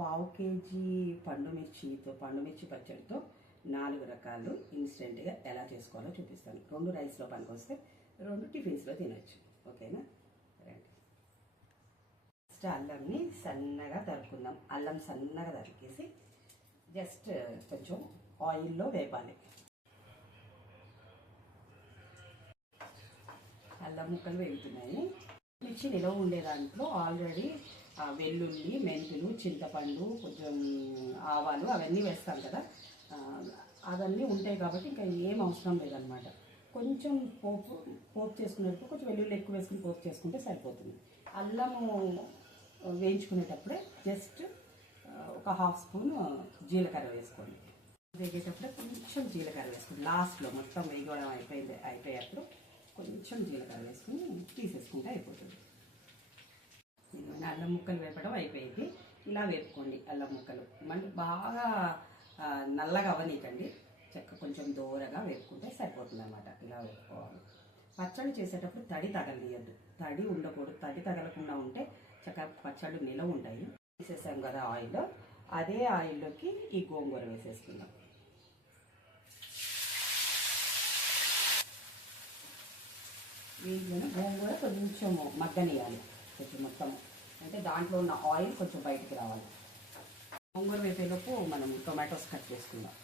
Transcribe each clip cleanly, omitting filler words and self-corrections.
పావు కేజీ పండుమిర్చి పచ్చడితో 4 రకాలు ఇన్స్టెంట్గా ఎలా చేసుకోవాలో చూపిస్తాను. 2 రైస్లో పనికొస్తే 2 టిఫిన్స్లో తినొచ్చు. ఓకేనా? రండి. ఫస్ట్ అల్లంని సన్నగా తరుపుకుందాం. అల్లం సన్నగా తరికేసి జస్ట్ కొంచెం ఆయిల్లో వేపాలి. అల్లం ముక్కలు వేగుతున్నాయి. మిర్చి నిలవ ఉండే దాంట్లో ఆల్రెడీ వెల్లుల్లి, మెంతులు, చింతపండు, కొంచెం ఆవాలు అవన్నీ వేస్తాం కదా, అవన్నీ ఉంటాయి కాబట్టి ఇంకా ఏం అవసరం లేదనమాట. కొంచెం పోపు చేసుకునేటప్పుడు కొంచెం వెల్లుల్లి ఎక్కువ వేసుకుని పోపు చేసుకుంటే సరిపోతుంది. అల్లము వేయించుకునేటప్పుడే జస్ట్ ఒక 1/2 స్పూన్ జీలకర్ర వేసుకోండి. వేగేటప్పుడే కొంచెం జీలకర్ర వేసుకోండి. లాస్ట్లో మొత్తం వేగడం అయిపోయేటప్పుడు కొంచెం జీలకర్ర వేసుకుని తీసేసుకుంటే అయిపోతుంది. అల్లం ముక్కలు వేపడం అయిపోయింది. ఇలా వేపుకోండి. అల్లం ముక్కలు మళ్ళీ బాగా నల్లగా అవ్వనీకండి, కొంచెం దూరగా వేపుకుంటే సరిపోతుంది అన్నమాట. ఇలా వేపుకోవాలి. పచ్చడి చేసేటప్పుడు తడి తగలనియద్దు, తడి ఉండకూడదు. తడి తగలకుండా ఉంటే చక్కగా పచ్చళ్ళు నిలవ ఉంటాయి. తీసేసాం కదా ఆయిల్, అదే ఆయిల్లోకి ఈ గోంగూర వేసేసుకుందాం. దీంట్లోనే గోంగూర కొంచెం మగ్గనియాలి, కొంచెం మొత్తం, అంటే దాంట్లో ఉన్న ఆయిల్ కొంచెం బయటికి రావాలి. గోంగూర వేపేలోపు మనం టొమాటోస్ కట్ చేసుకుందాం.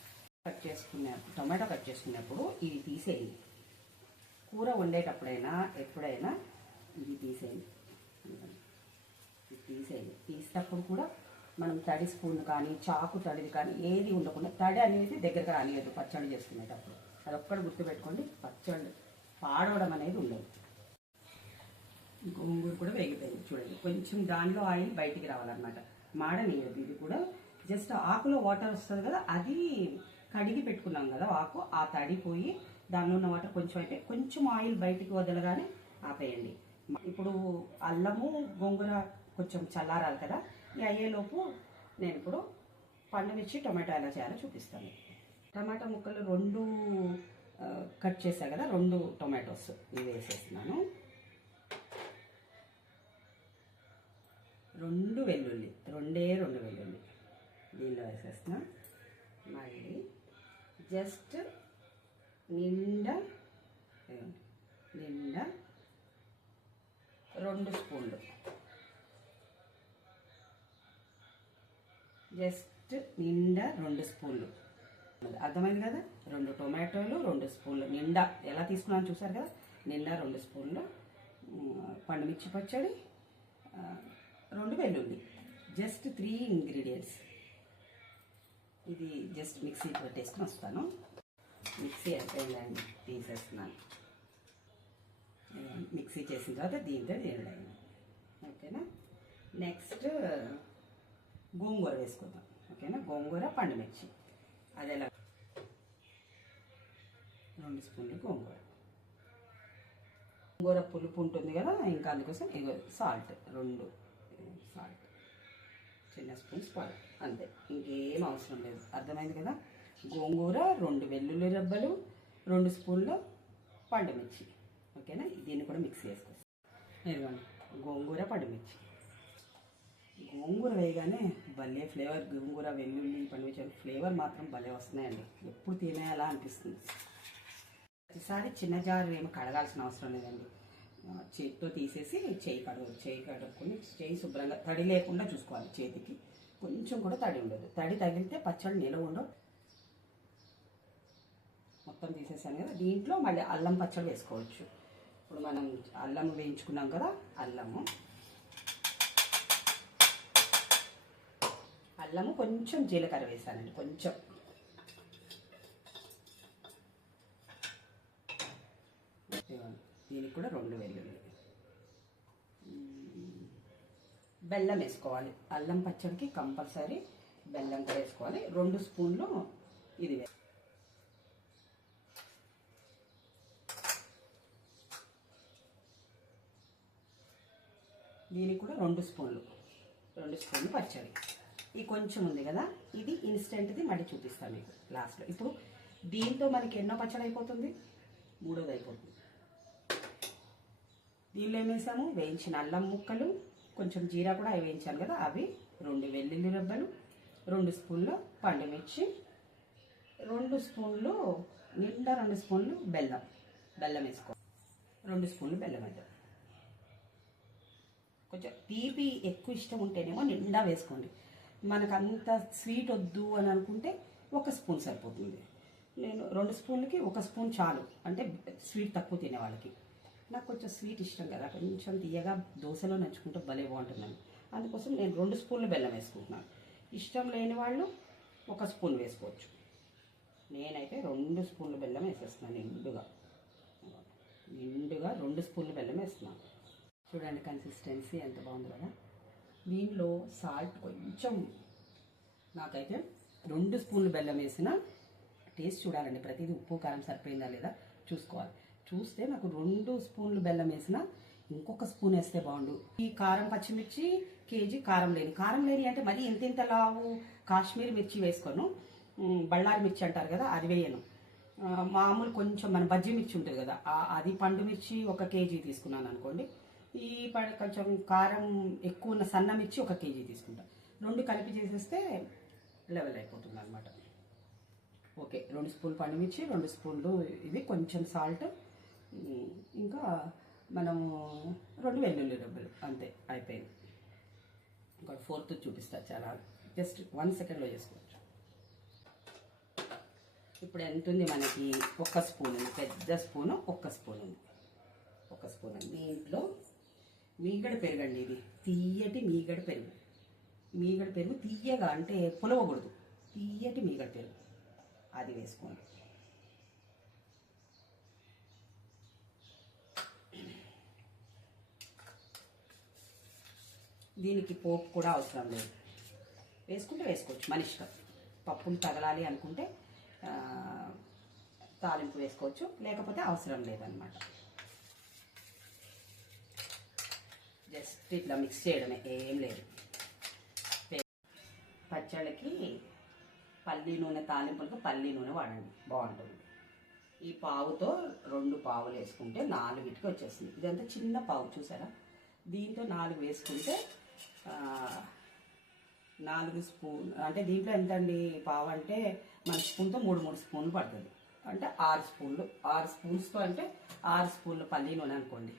టొమాటో కట్ చేసుకునేప్పుడు ఇవి తీసేయండి. కూర వండేటప్పుడైనా ఎప్పుడైనా ఇది తీసేయండి. తీసేటప్పుడు కూడా మనం తడి స్పూన్ కానీ చాకు తడిది కానీ ఏది ఉండకుండా, తడి అనేది దగ్గరగా రానియద్దు పచ్చడి చేసుకునేటప్పుడు. అదొక్కటి గుర్తుపెట్టుకోండి. పచ్చడి పాడవడం అనేది ఉండదు. గోంగూర కూడా వేగిపోయింది చూడండి. కొంచెం దానిలో ఆయిల్ బయటికి రావాలన్నమాట, మాడనియదు. ఇది కూడా జస్ట్ ఆకులో వాటర్ వస్తుంది కదా, అది కడిగి పెట్టుకున్నాం కదా ఆకు, ఆ తడిపోయి దానిలో ఉన్న వాటర్ కొంచెం అయితే కొంచెం ఆయిల్ బయటికి వదలగానే ఆపేయండి. ఇప్పుడు అల్లము గోంగూర కొంచెం చల్లారాలి కదా, ఈ అయ్యేలోపు నేను ఇప్పుడు పండుమిర్చి టొమాటో ఎలా చేయాలో చూపిస్తాను. టమాటా ముక్కలు 2 కట్ చేసా కదా, 2 టొమాటోస్ ఇవి వేసేస్తున్నాను. 2 వెల్లుల్లి, 2 వెల్లుల్లి దీనిలో వేసేస్తున్నా. మళ్ళీ జస్ట్ నిండా 2 స్పూన్లు, జస్ట్ నిండా 2 స్పూన్లు. అర్థమైంది కదా? 2 టొమాటోలు, 2 స్పూన్లు నిండా ఎలా తీసుకున్నాను చూసారు కదా, నిండా 2 స్పూన్లు పండుమిర్చి పచ్చడి, 2 వెల్లుల్లి, జస్ట్ 3 ఇంగ్రీడియంట్స్. ఇది జస్ట్ మిక్సీ పెట్టేసుకుని వస్తాను. మిక్సీ అయిపోయిందండి, తీసేస్తున్నాను. మిక్సీ చేసిన తర్వాత దీంతో తినడం. ఓకేనా? నెక్స్ట్ గోంగూర వేసుకుందాం. ఓకేనా? గోంగూర పండుమిర్చి అది ఎలా, 2 స్పూన్లు గోంగూర పులుపు ఉంటుంది కదా, ఇంకా అందుకోసం ఇగో సాల్ట్, 2 సాల్ట్, చిన్న స్పూన్ సాల్ట్, అంతే, ఇంకేం అవసరం లేదు. అర్థమైంది కదా? గోంగూర, 2 వెల్లుల్లి రెబ్బలు, 2 స్పూన్లు పండుమిర్చి. ఓకేనా? దీన్ని కూడా మిక్స్ చేసుకొస్తాం. ఇదిగోండి గోంగూర పండుమిర్చి. గోంగూర వేయగానే భలే ఫ్లేవర్, గోంగూర వెల్లుల్లి పండుమిర్చి ఫ్లేవర్ మాత్రం భలే వస్తున్నాయండి. ఎప్పుడు తినేయాలా అనిపిస్తుంది. ప్రతిసారి చిన్న జారు ఏమో కడగాల్సిన అవసరం లేదండి. చేతితో తీసేసి చేయి కడుక్కొని చేయి శుభ్రంగా తడి లేకుండా చూసుకోవాలి. చేతికి కొంచెం కూడా తడి ఉండదు. తడి తగిలితే పచ్చడి నిలవ ఉండవు. మొత్తం తీసేసాను కదా, దీంట్లో మళ్ళీ అల్లం పచ్చడి వేసుకోవచ్చు. ఇప్పుడు మనం అల్లం వేయించుకున్నాం కదా, అల్లము కొంచెం జీలకర్ర వేసానండి, కొంచెం. దీనికి కూడా 2 వెల్లుల్లి. బెల్లం వేసుకోవాలి. అల్లం పచ్చడికి కంపల్సరీ బెల్లం కూడా వేసుకోవాలి. 2 స్పూన్లు ఇది దీనికి కూడా 2 స్పూన్లు పచ్చడి. ఈ కొంచెం ఉంది కదా, ఇది ఇన్స్టెంట్ది, మళ్ళీ చూపిస్తాను మీకు లాస్ట్లో. ఇప్పుడు దీంతో మనకి ఎన్నో పచ్చడి అయిపోతుంది? 3వది అయిపోతుంది. దీనిలో ఏం వేసాము? వేయించిన అల్లం ముక్కలు, కొంచెం జీరా కూడా అవి వేయించాను కదా, అవి 2 వెల్లుల్లి రెబ్బలు, 2 స్పూన్లు పండుమిర్చి, 2 స్పూన్లు నిండా 2 స్పూన్లు బెల్లం వేసుకో, 2 స్పూన్లు బెల్లం వేద్దాం. కొంచెం తీపి ఎక్కువ ఇష్టం ఉంటేనేమో నిండా వేసుకోండి. మనకు అంత స్వీట్ వద్దు అని అనుకుంటే 1 స్పూన్ సరిపోతుంది. నేను 2 స్పూన్లకి 1 స్పూన్ చాలు, అంటే స్వీట్ తక్కువ తినే వాళ్ళకి. నాకు కొంచెం స్వీట్ ఇష్టం కదా, కొంచెం తీయగా దోశలో నంచుకుంటే భలే బాగుంటుందని, అందుకోసం నేను 2 స్పూన్లు బెల్లం వేసుకుంటున్నాను. ఇష్టం లేని వాళ్ళు 1 స్పూన్ వేసుకోవచ్చు. నేనైతే 2 స్పూన్లు బెల్లం వేసేస్తున్నాను. నిండుగా 2 స్పూన్లు బెల్లం వేస్తున్నాను. చూడండి కన్సిస్టెన్సీ ఎంత బాగుంది కదా. దీనిలో సాల్ట్ కొంచెం, నాకైతే 2 స్పూన్లు బెల్లం వేసిన టేస్ట్ చూడాలండి. ప్రతిదీ ఉప్పు కారం సరిపోయిందా లేదా చూసుకోవాలి. చూస్తే నాకు 2 స్పూన్లు బెల్లం వేసిన ఇంకొక స్పూన్ వేస్తే బాగుండు. ఈ కారం పచ్చిమిర్చి కేజీ కారం లేని అంటే మరి ఇంత లావు కాశ్మీరీ మిర్చి వేసుకోను, బళ్ళారి మిర్చి అంటారు కదా అది వేయను. మామూలు కొంచెం మన బజ్జీ మిర్చి ఉంటుంది కదా అది పండు మిర్చి 1 కేజీ తీసుకున్నాను అనుకోండి. ఈ కొంచెం కారం ఎక్కువ ఉన్న సన్న మిర్చి 1 కేజీ తీసుకుంటా. 2 కలిపి చేసేస్తే లెవెల్ అయిపోతుంది అనమాట. ఓకే, 2 స్పూన్లు పండుమిర్చి, 2 స్పూన్లు ఇవి, కొంచెం సాల్ట్, ఇంకా మనము 2 వెల్లుల్లి రెబ్బలు, అంతే అయిపోయింది. ఇంకా 4th చూపిస్తా, చాలా జస్ట్ 1 సెకండ్లో చేసుకోవచ్చు. ఇప్పుడు ఎంత ఉంది మనకి? 1 స్పూన్ ఉంది, పెద్ద స్పూను 1 స్పూన్ ఉంది. 1 స్పూన్ ఉంది. దీంట్లో మీగడ పెరుగండి, ఇది తీయటి మీగడ పెరుగు తీయగా, అంటే పులవకూడదు, తీయటి మీగడ పెరుగు అది వేసుకోండి. దీనికి పోపు కూడా అవసరం లేదు, వేసుకుంటే వేసుకోవచ్చు, మన ఇష్టం. పప్పులు తగలాలి అనుకుంటే తాలింపు వేసుకోవచ్చు, లేకపోతే అవసరం లేదన్నమాట. జస్ట్ ఇట్లా మిక్స్ చేయడమే, ఏం లేదు. పచ్చళ్ళకి పల్లి నూనె, తాలింపులకు పల్లి నూనె వాడండి, బాగుంటుంది. ఈ పావుతో 2 పావులు వేసుకుంటే 4కి వచ్చేస్తుంది. ఇదంతా చిన్న పావు చూసారా, దీంతో 4 వేసుకుంటే 4 స్పూన్, అంటే దీంట్లో ఎంత అండి పావు అంటే మన స్పూన్తో 3 స్పూన్లు పడుతుంది, అంటే 6 స్పూన్లు. 6 స్పూన్స్తో అంటే 6 స్పూన్లు పల్లి నూనె అనుకోండి.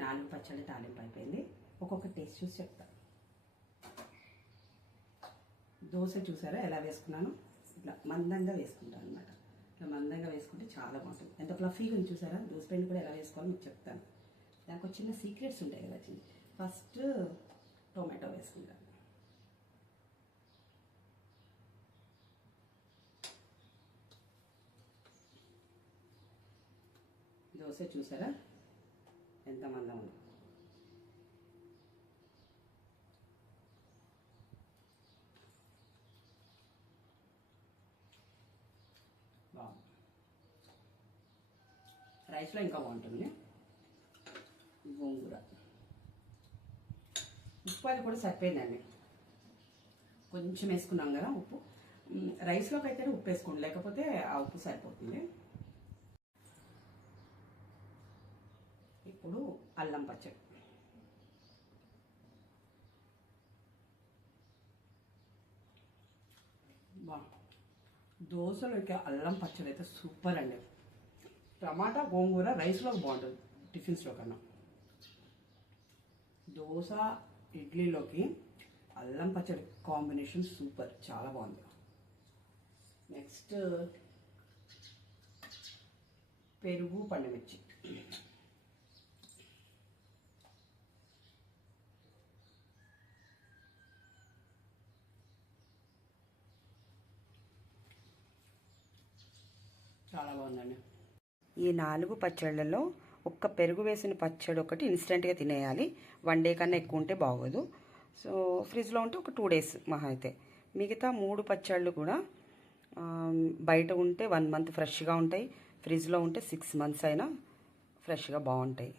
4 పచ్చడి తాలింపు అయిపోయింది. ఒక్కొక్క టేస్ట్ చూసి చెప్తాను. దోశ చూసారా ఎలా వేసుకున్నాను? ఇట్లా మందంగా వేసుకుంటాను అనమాట. ఇట్లా మందంగా వేసుకుంటే చాలా బాగుంటుంది. ఎంత ఫ్లఫీగా ఉంది చూసారా. దోశ పిండి కూడా ఎలా వేసుకోవాలో మీకు చెప్తాను. దానికి ఒక చిన్న సీక్రెట్స్ ఉంటాయి కదా. ఫస్ట్ టొమాటో వేసుకుంటాను. దోశ చూసారా ఎంత మందం ఉంది. రైస్లో ఇంకా బాగుంటుంది. గోంగూర ఉప్పు అది కూడా సరిపోయిందండి, కొంచెం వేసుకున్నాం కదా ఉప్పు. రైస్లోకి అయితే ఉప్పు వేసుకోండి, లేకపోతే ఆ ఉప్పు సరిపోతుంది. ఇప్పుడు అల్లం పచ్చడి. దోశలోకి అల్లం పచ్చడి అయితే సూపర్ అండి. టమాటా గోంగూర రైస్లోకి బాగుంటుంది, టిఫిన్స్లో కన్నా. దోశ ఇడ్లీలోకి అల్లం పచ్చడి కాంబినేషన్ సూపర్, చాలా బాగుంది. నెక్స్ట్ పెరుగు పండుమిర్చి. చాలా బాగుందండి. ఈ 4 పచ్చళ్ళలో ఒక్క పెరుగు వేసిన పచ్చడి ఒకటి ఇన్స్టెంట్గా తినేయాలి. 1 డే కన్నా ఎక్కువ ఉంటే బాగోదు. సో ఫ్రిడ్జ్లో ఉంటే ఒక 2 డేస్ మహా అయితే. మిగతా 3 పచ్చళ్ళు కూడా బయట ఉంటే 1 మంత్ ఫ్రెష్గా ఉంటాయి, ఫ్రిడ్జ్లో ఉంటే 6 మంత్స్ అయినా ఫ్రెష్గా బాగుంటాయి.